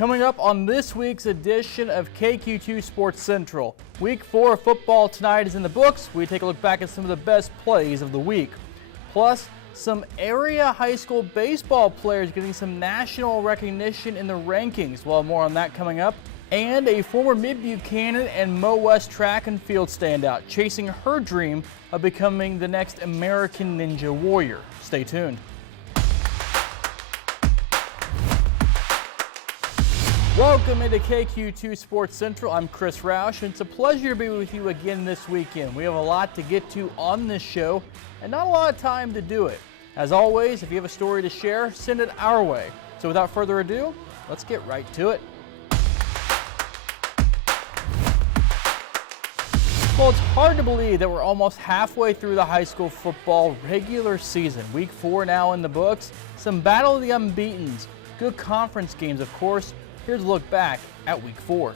Coming up on this week's edition of KQ2 Sports Central. Week 4 of football tonight is in the books. We take a look back at some of the best plays of the week. Plus, some area high school baseball players getting some national recognition in the rankings. Well, more on that coming up. And a former Mid-Buchanan and Mo West track and field standout chasing her dream of becoming the next American Ninja Warrior. Stay tuned. Welcome into KQ2 Sports Central. I'm Chris Roush, and it's a pleasure to be with you again this weekend. We have a lot to get to on this show, and not a lot of time to do it. As always, if you have a story to share, send it our way. So without further ado, let's get right to it. Well, it's hard to believe that we're almost halfway through the high school football regular season. Week 4 now in the books. Some battle of the unbeatens. Good conference games, of course. Here's a look back at Week 4.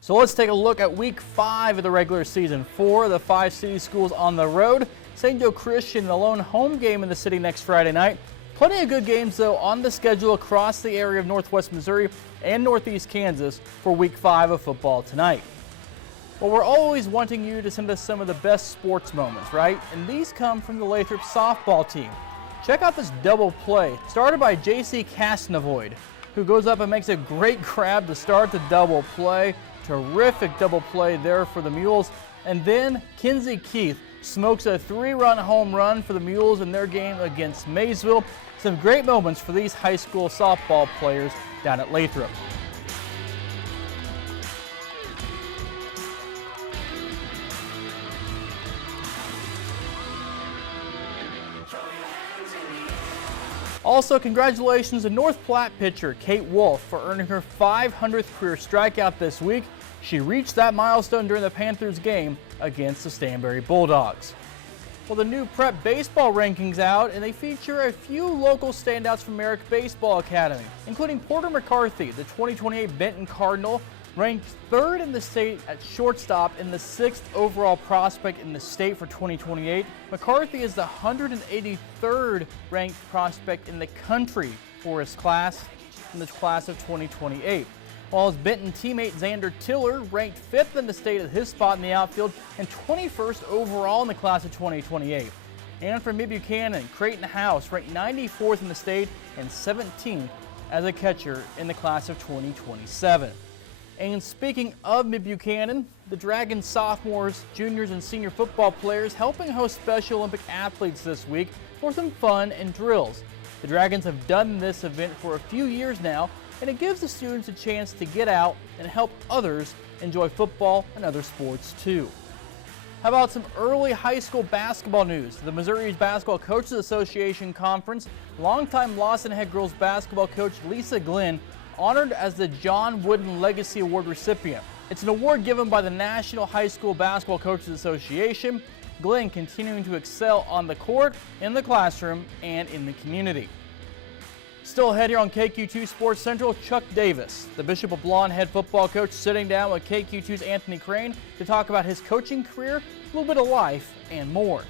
So let's take a look at Week 5 of the regular season. 4 of the 5 city schools on the road. St. Joe Christian, the lone home game in the city next Friday night. Plenty of good games, though, on the schedule across the area of Northwest Missouri and Northeast Kansas for Week 5 of football tonight. Well, we're always wanting you to send us some of the best sports moments, right? And these come from the Lathrop softball team. Check out this double play, started by J.C. Casnavoid, who goes up and makes a great grab to start the double play. Terrific double play there for the Mules. And then Kinsey Keith smokes a 3-run home run for the Mules in their game against Maysville. Some great moments for these high school softball players down at Lathrop. Also, congratulations to North Platte pitcher Kate Wolf for earning her 500th career strikeout this week. She reached that milestone during the Panthers game against the Stanberry Bulldogs. Well, the new prep baseball rankings out, and they feature a few local standouts from Merrick Baseball Academy, including Porter McCarthy, the 2028 Benton Cardinal, ranked 3rd in the state at shortstop and the 6th overall prospect in the state for 2028. McCarthy is the 183rd ranked prospect in the country for his class in the class of 2028. while his Benton teammate Xander Tiller ranked 5th in the state at his spot in the outfield and 21st overall in the class of 2028. And for Mid-Buchanan, Creighton House ranked 94th in the state and 17th as a catcher in the class of 2027. And speaking of Mid-Buchanan, the Dragons sophomores, juniors, and senior football players helping host Special Olympic athletes this week for some fun and drills. The Dragons have done this event for a few years now, and it gives the students a chance to get out and help others enjoy football and other sports too. How about some early high school basketball news? The Missouri Basketball Coaches Association Conference, longtime Lawson head girls basketball coach Lisa Glenn honored as the John Wooden Legacy Award recipient. It's an award given by the National High School Basketball Coaches Association. Glenn continuing to excel on the court, in the classroom, and in the community. Still ahead here on KQ2 Sports Central, Chuck Davis, the Bishop of Blonde head football coach, sitting down with KQ2's Anthony Crane to talk about his coaching career, a little bit of life, and more.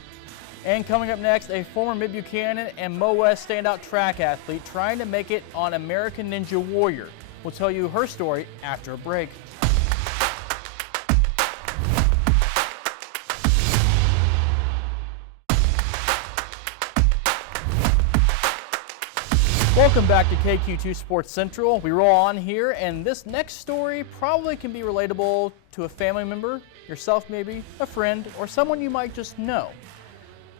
And coming up next, a former Mid-Buchanan and Mo West standout track athlete trying to make it on American Ninja Warrior. We'll tell you her story after a break. Welcome back to KQ2 Sports Central. We roll on here, and this next story probably can be relatable to a family member, yourself maybe, a friend, or someone you might just know.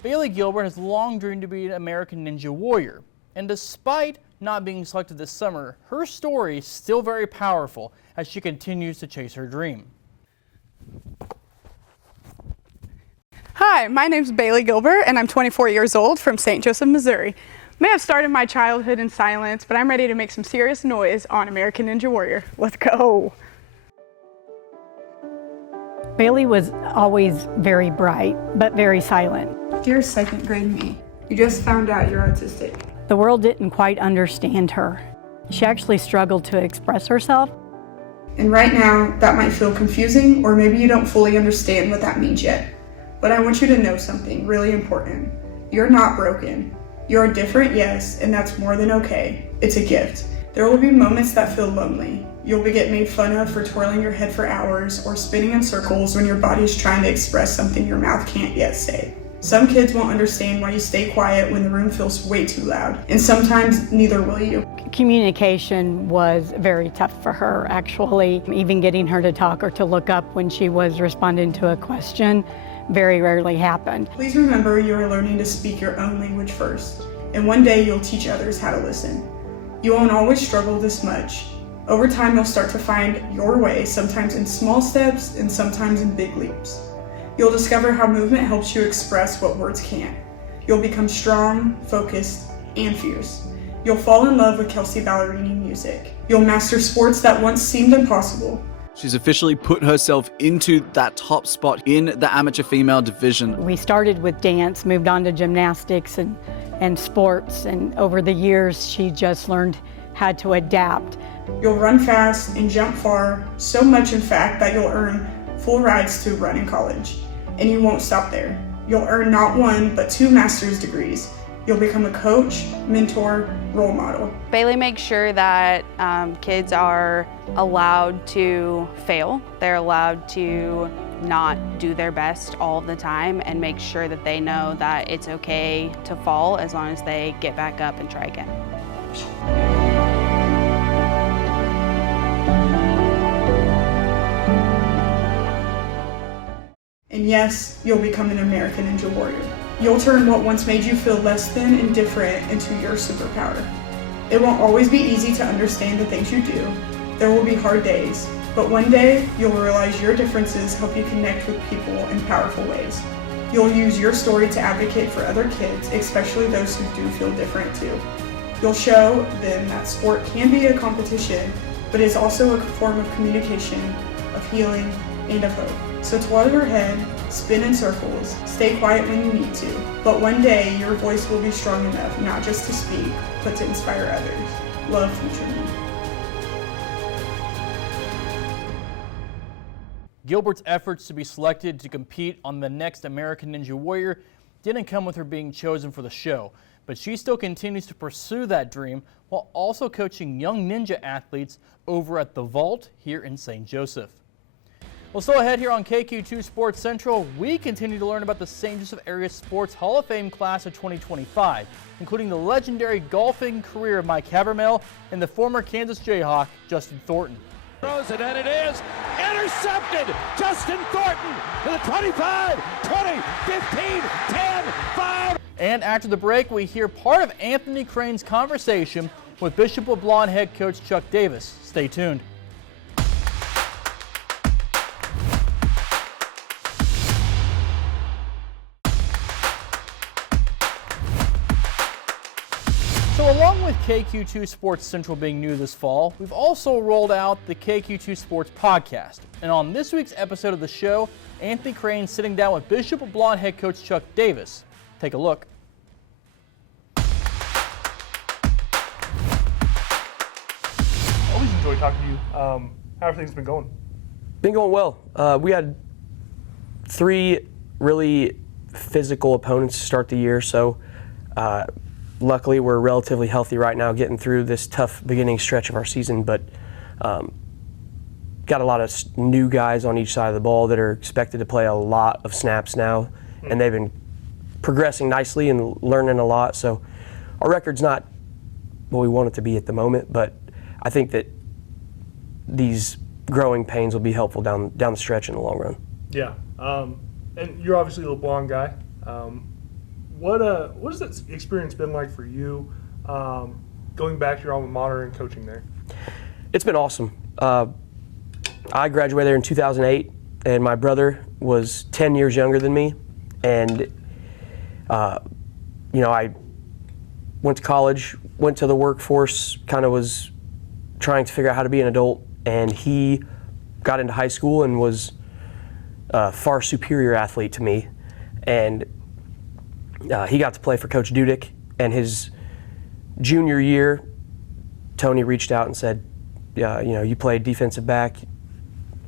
Bailey Gilbert has long dreamed to be an American Ninja Warrior, and despite not being selected this summer, her story is still very powerful as she continues to chase her dream. Hi, my name's Bailey Gilbert, and I'm 24 years old from St. Joseph, Missouri. May have started my childhood in silence, but I'm ready to make some serious noise on American Ninja Warrior. Let's go. Bailey was always very bright, but very silent. Dear second grade me, you just found out you're autistic. The world didn't quite understand her. She actually struggled to express herself. And right now, that might feel confusing, or maybe you don't fully understand what that means yet. But I want you to know something really important. You're not broken. You're different, yes, and that's more than okay. It's a gift. There will be moments that feel lonely. You'll get made fun of for twirling your head for hours or spinning in circles when your body's trying to express something your mouth can't yet say. Some kids won't understand why you stay quiet when the room feels way too loud, and sometimes neither will you. Communication was very tough for her, actually. Even getting her to talk or to look up when she was responding to a question very rarely happened. Please remember you are learning to speak your own language first, and one day you'll teach others how to listen. You won't always struggle this much. Over time, you'll start to find your way, sometimes in small steps and sometimes in big leaps. You'll discover how movement helps you express what words can't. You'll become strong, focused, and fierce. You'll fall in love with Kelsey Ballerini music. You'll master sports that once seemed impossible. She's officially put herself into that top spot in the amateur female division. We started with dance, moved on to gymnastics and sports, and over the years she just learned how to adapt. You'll run fast and jump far, so much in fact that you'll earn full rides to run in college. And you won't stop there. You'll earn not one, but 2 master's degrees. You'll become a coach, mentor, role model. Bailey makes sure that kids are allowed to fail. They're allowed to not do their best all the time, and make sure that they know that it's okay to fall as long as they get back up and try again. And yes, you'll become an American Ninja Warrior. You'll turn what once made you feel less than and different into your superpower. It won't always be easy to understand the things you do. There will be hard days, but one day you'll realize your differences help you connect with people in powerful ways. You'll use your story to advocate for other kids, especially those who do feel different too. You'll show them that sport can be a competition, but is also a form of communication, of healing, and of hope. So twirl your head, spin in circles, stay quiet when you need to, but one day your voice will be strong enough not just to speak, but to inspire others. Love, future me. Gilbert's efforts to be selected to compete on the next American Ninja Warrior didn't come with her being chosen for the show. but she still continues to pursue that dream while also coaching young ninja athletes over at the Vault here in St. Joseph. Well, still ahead here on KQ2 Sports Central, we continue to learn about the St. Joseph Area Sports Hall of Fame class of 2025, including the legendary golfing career of Mike Habermel and the former Kansas Jayhawk, Justin Thornton. Throws it, and it is intercepted. Justin Thornton to the 25, 20, 15, 10, 5. And after the break, we hear part of Anthony Crane's conversation with Bishop LeBlond head coach Chuck Davis. Stay tuned. So along with KQ2 Sports Central being new this fall, we've also rolled out the KQ2 Sports Podcast. And on this week's episode of the show, Anthony Crane sitting down with Bishop LeBlond head coach Chuck Davis. Take a look. Always enjoy talking to you. How have things been going? Been going well. We had 3 really physical opponents to start the year, so luckily we're relatively healthy right now getting through this tough beginning stretch of our season, but got a lot of new guys on each side of the ball that are expected to play a lot of snaps now, and they've been progressing nicely and learning a lot, so our record's not what we want it to be at the moment, but I think that these growing pains will be helpful down the stretch in the long run. Yeah, and you're obviously a LeBlond guy. What has that experience been like for you, going back to your alma mater and coaching there? It's been awesome. I graduated there in 2008, and my brother was 10 years younger than me, and I went to college, went to the workforce, kind of was trying to figure out how to be an adult, and he got into high school and was a far superior athlete to me, and he got to play for Coach Dudek, and his junior year, Tony reached out and said, you played defensive back,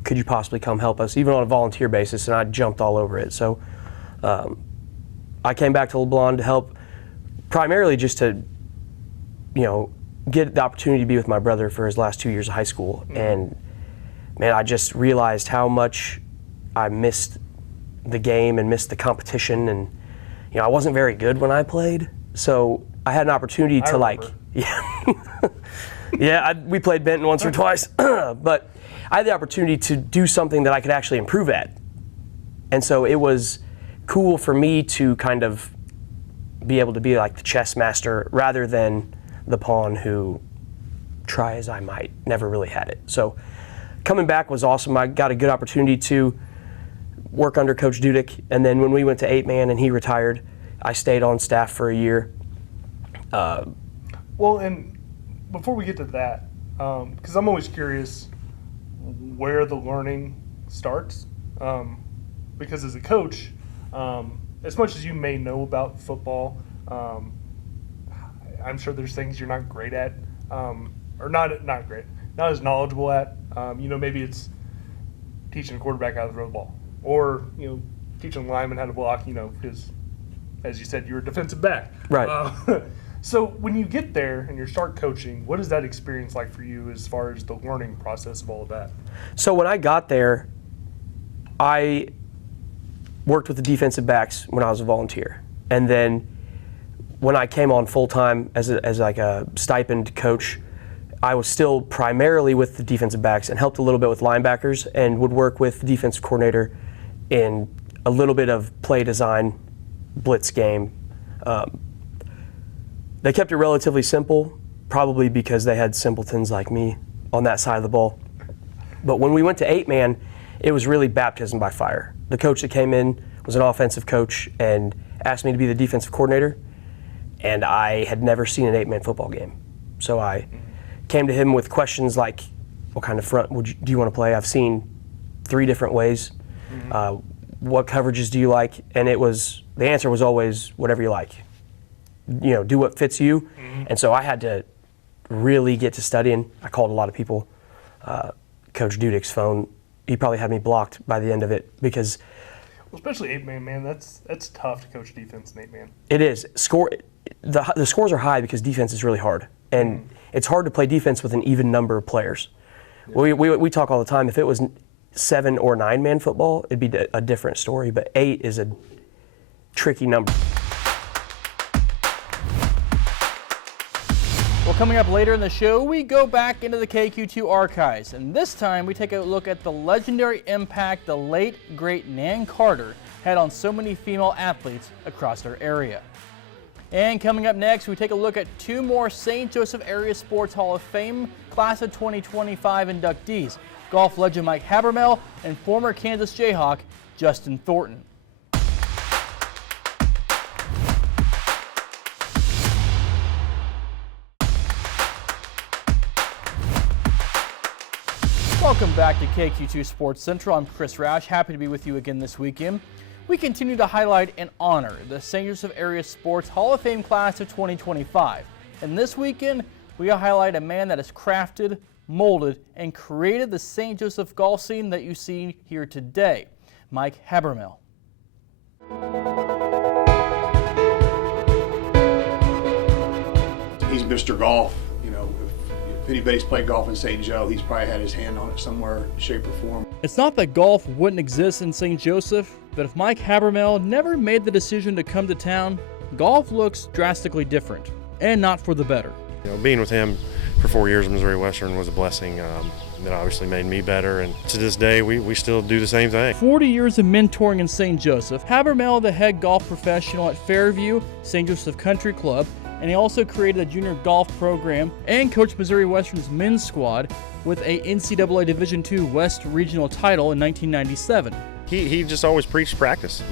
could you possibly come help us, even on a volunteer basis, and I jumped all over it. So I came back to LeBlond to help, primarily just to, get the opportunity to be with my brother for his last 2 years of high school. And man, I just realized how much I missed the game and missed the competition, and I wasn't very good when I played, so I had an opportunity to we played Benton once or twice, but I had the opportunity to do something that I could actually improve at. And so it was cool for me to kind of be able to be like the chess master rather than the pawn who, try as I might, never really had it. So coming back was awesome. I got a good opportunity to work under Coach Dudek, and then when we went to 8-man and he retired, I stayed on staff for a year. Well, and before we get to that, because I'm always curious where the learning starts, because as a coach, as much as you may know about football, I'm sure there's things you're not great at, or not great, not as knowledgeable at. Maybe it's teaching a quarterback how to throw the ball, or teaching a lineman how to block. Because as you said, you're a defensive back. Right. So when you get there and you start coaching, what is that experience like for you as far as the learning process of all of that? So when I got there, I worked with the defensive backs when I was a volunteer, and then when I came on full time as like a stipend coach, I was still primarily with the defensive backs and helped a little bit with linebackers, and would work with the defensive coordinator in a little bit of play design, blitz game. They kept it relatively simple, probably because they had simpletons like me on that side of the ball. But when we went to 8-man, it was really baptism by fire. The coach that came in was an offensive coach and asked me to be the defensive coordinator, and I had never seen an 8-man football game. So I came to him with questions like, what kind of front do you want to play? I've seen 3 different ways. What coverages do you like? And the answer was always whatever you like. Do what fits you. And so I had to really get to studying. I called a lot of people. Coach Dudek's phone, he probably had me blocked by the end of it because... Well, especially 8-man, man, that's tough to coach defense in 8-man. It is. The scores are high because defense is really hard, and it's hard to play defense with an even number of players. We talk all the time. If it was 7 or 9 man football, it'd be a different story, but 8 is a tricky number. Well, coming up later in the show, we go back into the KQ2 archives, and this time we take a look at the legendary impact the late, great Nan Carter had on so many female athletes across our area. And coming up next, we take a look at 2 more St. Joseph Area Sports Hall of Fame Class of 2025 inductees, golf legend Mike Habermel and former Kansas Jayhawk Justin Thornton. Welcome back to KQ2 Sports Central. I'm Chris Roush, happy to be with you again this weekend. We continue to highlight and honor the St. Joseph Area Sports Hall of Fame Class of 2025. And this weekend, we highlight a man that has crafted, molded, and created the St. Joseph golf scene that you see here today, Mike Habermel. He's Mr. Golf. If anybody's played golf in St. Joe, he's probably had his hand on it somewhere, shape or form. It's not that golf wouldn't exist in St. Joseph, but if Mike Habermel never made the decision to come to town, golf looks drastically different, and not for the better. Being with him for 4 years at Missouri Western was a blessing. That obviously made me better, and to this day, we still do the same thing. 40 years of mentoring in St. Joseph, Habermel, the head golf professional at Fairview St. Joseph Country Club, and he also created a junior golf program and coached Missouri Western's men's squad with a NCAA Division II West regional title in 1997. He just always preached practice.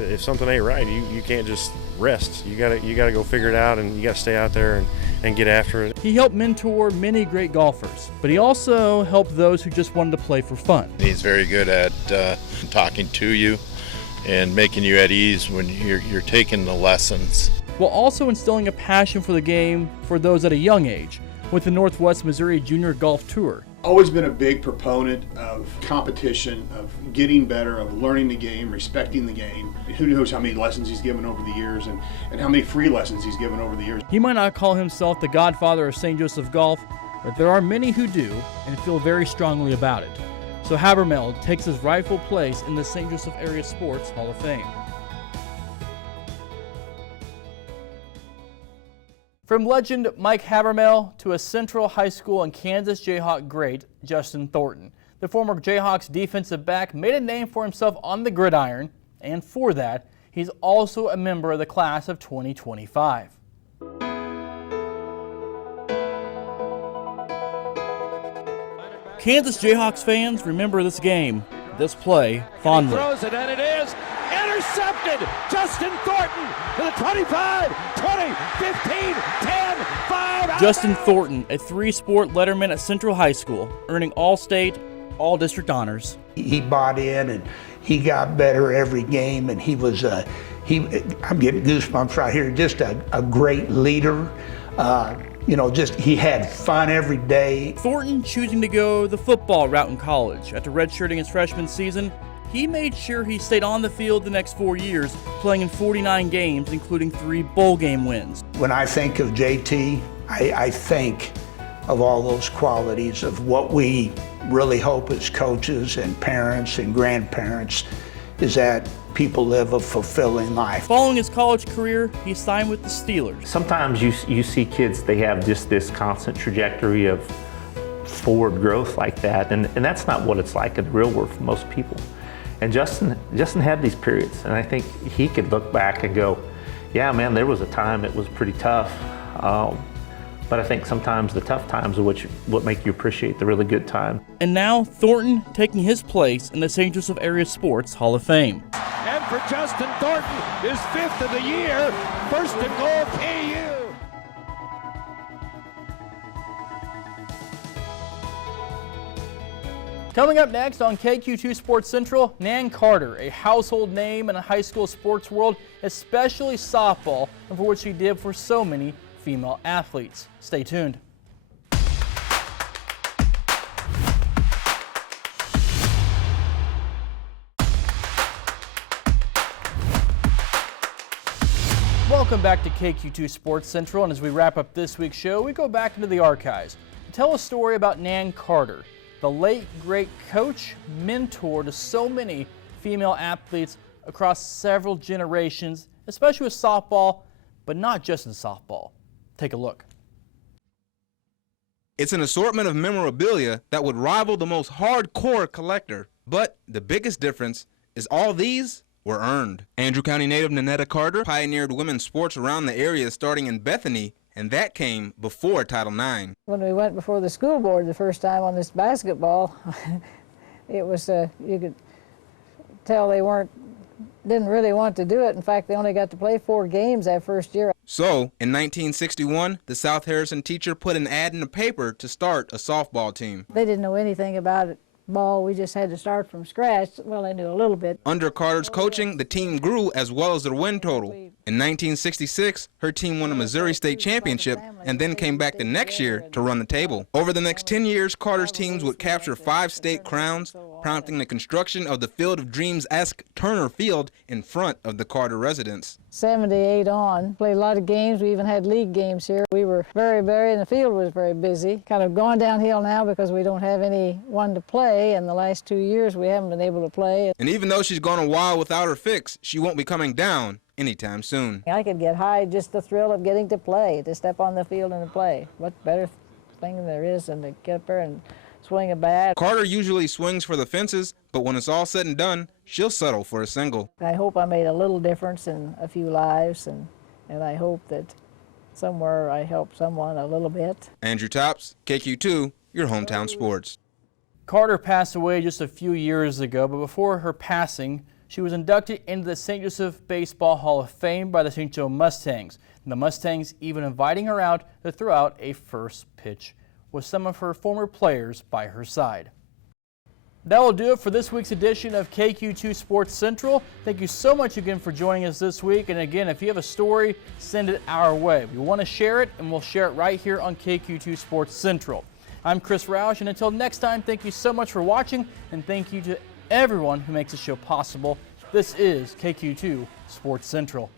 If something ain't right, you can't just rest. You gotta go figure it out, and you gotta stay out there and get after it. He helped mentor many great golfers, but he also helped those who just wanted to play for fun. He's very good at talking to you and making you at ease when you're taking the lessons, while also instilling a passion for the game for those at a young age with the Northwest Missouri Junior Golf Tour. Always been a big proponent of competition, of getting better, of learning the game, respecting the game. Who knows how many lessons he's given over the years and how many free lessons he's given over the years. He might not call himself the godfather of St. Joseph golf, but there are many who do and feel very strongly about it. So Habermel takes his rightful place in the St. Joseph Area Sports Hall of Fame. From legend Mike Habermel to a Central High School and Kansas Jayhawk great, Justin Thornton. The former Jayhawks defensive back made a name for himself on the gridiron, and for that, he's also a member of the class of 2025. Kansas Jayhawks fans remember this game, this play, fondly. He throws it, and it is intercepted. Justin Thornton to the 25, 20, 15, 10, 5. Justin Thornton, a 3-sport letterman at Central High School, earning all-state, all-district honors. He bought in and he got better every game, and he was I'm getting goosebumps right here. Just a great leader. He had fun every day. Thornton choosing to go the football route in college. After redshirting his freshman season, he made sure he stayed on the field the next 4 years, playing in 49 games, including 3 bowl game wins. When I think of JT, I think of all those qualities of what we really hope as coaches and parents and grandparents is that people live a fulfilling life. Following his college career, he signed with the Steelers. Sometimes you see kids, they have just this constant trajectory of forward growth like that, and that's not what it's like in the real world for most people. And Justin had these periods, and I think he could look back and go, yeah, man, there was a time it was pretty tough. But I think sometimes the tough times are what make you appreciate the really good time. And now Thornton taking his place in the St. Joseph Area Sports Hall of Fame. And for Justin Thornton, his 5th of the year, first and goal, KU. Coming up next on KQ2 Sports Central, Nan Carter, a household name in a high school sports world, especially softball, and for what she did for so many female athletes. Stay tuned. Welcome back to KQ2 Sports Central, and as we wrap up this week's show, we go back into the archives to tell a story about Nan Carter, the late great coach, mentor to so many female athletes across several generations, especially with softball, but not just in softball. Take a look. It's an assortment of memorabilia that would rival the most hardcore collector, but the biggest difference is all these were earned. Andrew County native Nanetta Carter pioneered women's sports around the area starting in Bethany, and that came before Title IX. When we went before the school board the first time on this basketball, it was, you could tell they didn't really want to do it. In fact, they only got to play 4 games that first year. So, in 1961, the South Harrison teacher put an ad in the paper to start a softball team. They didn't know anything about it. Ball, we just had to start from scratch. Well, I knew a little bit. Under Carter's coaching, the team grew as well as their win total. In 1966, her team won a Missouri State Championship and then came back the next year to run the table. Over the next 10 years, Carter's teams would capture 5 state crowns, prompting the construction of the Field of Dreams-esque Turner Field in front of the Carter residence. 78 on, played a lot of games. We even had league games here. We were very, and the field was very busy. Kind of going downhill now because we don't have anyone to play, and the last 2 years we haven't been able to play. And even though she's gone a while without her fix, she won't be coming down anytime soon. I could get high just the thrill of getting to play, to step on the field and to play. What better thing there is than to get up there and swing a bat. Carter usually swings for the fences, but when it's all said and done, she'll settle for a single. I hope I made a little difference in a few lives, and I hope that somewhere I helped someone a little bit. Andrew Tops, KQ2, your hometown sports. Carter passed away just a few years ago, but before her passing, she was inducted into the St. Joseph Baseball Hall of Fame by the St. Joe Mustangs, and the Mustangs even inviting her out to throw out a first pitch with some of her former players by her side. That will do it for this week's edition of KQ2 Sports Central. Thank you so much again for joining us this week. And again, if you have a story, send it our way. We want to share it, and we'll share it right here on KQ2 Sports Central. I'm Chris Roush, and until next time, thank you so much for watching, and thank you to everyone who makes the show possible. This is KQ2 Sports Central.